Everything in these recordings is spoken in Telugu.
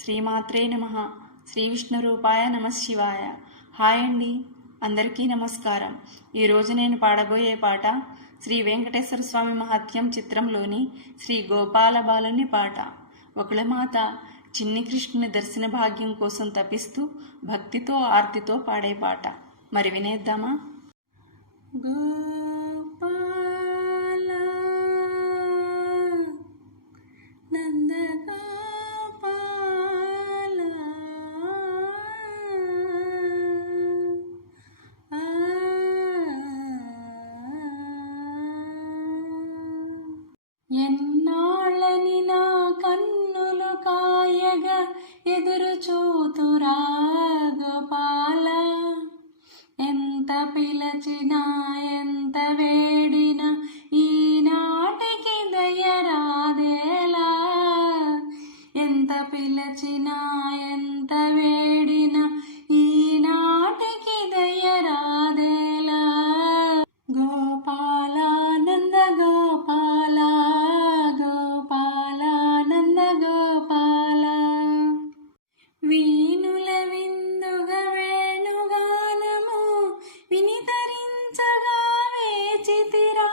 శ్రీమాత్రే నమః. శ్రీ విష్ణు రూపాయ నమః శివాయ. హాయ్ అండి, అందరికీ నమస్కారం. ఈరోజు నేను పాడబోయే పాట శ్రీ వెంకటేశ్వర స్వామి మహత్యం చిత్రంలోని శ్రీ గోపాల బాలుని పాట. ఒకళమాత చిన్ని కృష్ణుని దర్శన భాగ్యం కోసం తపిస్తూ భక్తితో ఆర్తితో పాడే పాట. మరి వినేద్దామా? ఎన్నాళ్ళని నా కన్నులు కాయగా ఎదురు చూతురా గోపాల, ఎంత పిలచినా ఎంత వేడినా ఈనాటికి దయరాదేలా, ఎంత పిలచినా ఎంత వేడినా ఈనాటికి దయరాదేలా. గోపాల నంద గోపాల, గోపాల నంద గోపాల, వీణుల విందుగా వేణుగానము వినితరించగా వేచితిరా.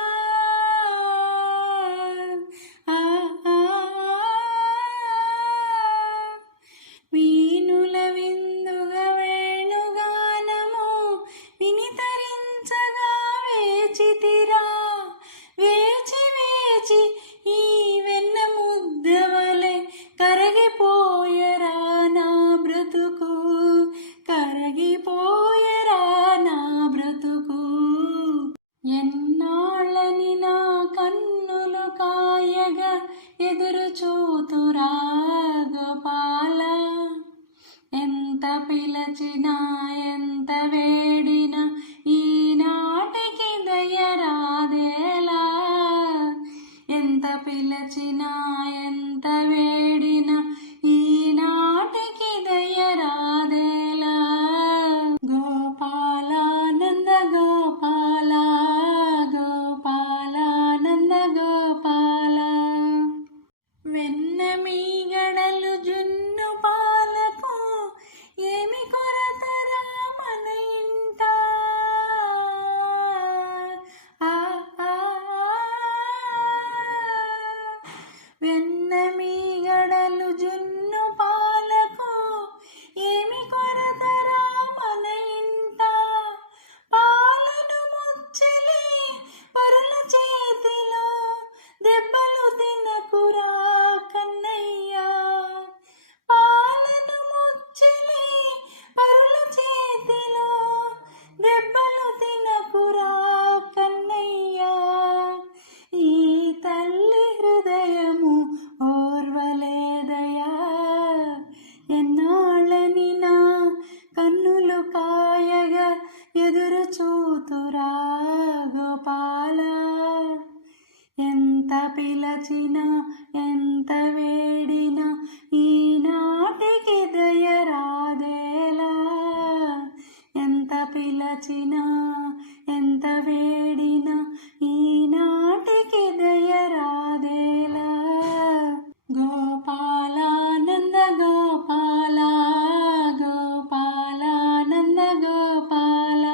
వీణుల విందుగా వేణుగానము వినితరించగా వేచితిరా. వేచి వేచి ఈ వెన్న ముద్దవలె కరగిపోయరా నా బ్రతుకు, కరగిపోయరా నా బ్రతుకు. ఎన్నాళ్ళని నా కన్నులు కాయగా ఎదురు చూతురా గోపాల, ఎంత పిలచినా ఎంత వేడినా ఈనాటికి దయరాదేలా, ఎంత పిలచినా ఎంత వేడినా ఈనాటికి దయరాదేలా. గోపాల నంద గోపాల, గోపాల నంద గోపాల, వెన్న మీగడలు జున్ను పాలకు ఏమి కొరతరా మన ఇంట. వెన్న మీగడలు జున్ను పాలకు ఏమి కొరతరా మన ఇంట. పాలను ముచ్చలి పరుల చేతిలో దెబ్బలు తినకురా కన్నయ్యా. పాలను ముచ్చలి పరుల చేతిలో దెబ్బలు తినకురా కన్నయ్యా. ఈ తల్లి హృదయము ఓర్వలేదయా, ఎన్నాళ్ళని నా కన్నులు కాయగా ఎదురు చూతురా గోపాల, ఎంత పిలచినా ఎంత వేడినా ఈనాటికి దయరాదేలా, ఎంత పిలచినా ఎంత వేడినా ఈనాటికి దయరాదేలా. గోపాల నంద గోపాల, గోపాల నంద గోపాల,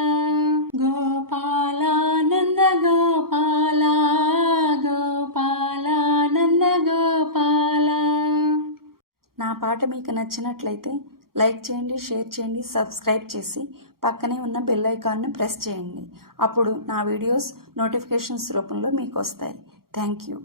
గోపాల నంద గోపాల, గోపాల నంద గోపాల. నా పాట మీకు నచ్చినట్లయితే లైక్ చేయండి, షేర్ చేయండి, సబ్స్క్రైబ్ చేసి పక్కనే ఉన్న బెల్ ఐకాన్ను ప్రెస్ చేయండి. అప్పుడు నా వీడియోస్ నోటిఫికేషన్స్ రూపంలో మీకు వస్తాయి. Thank you.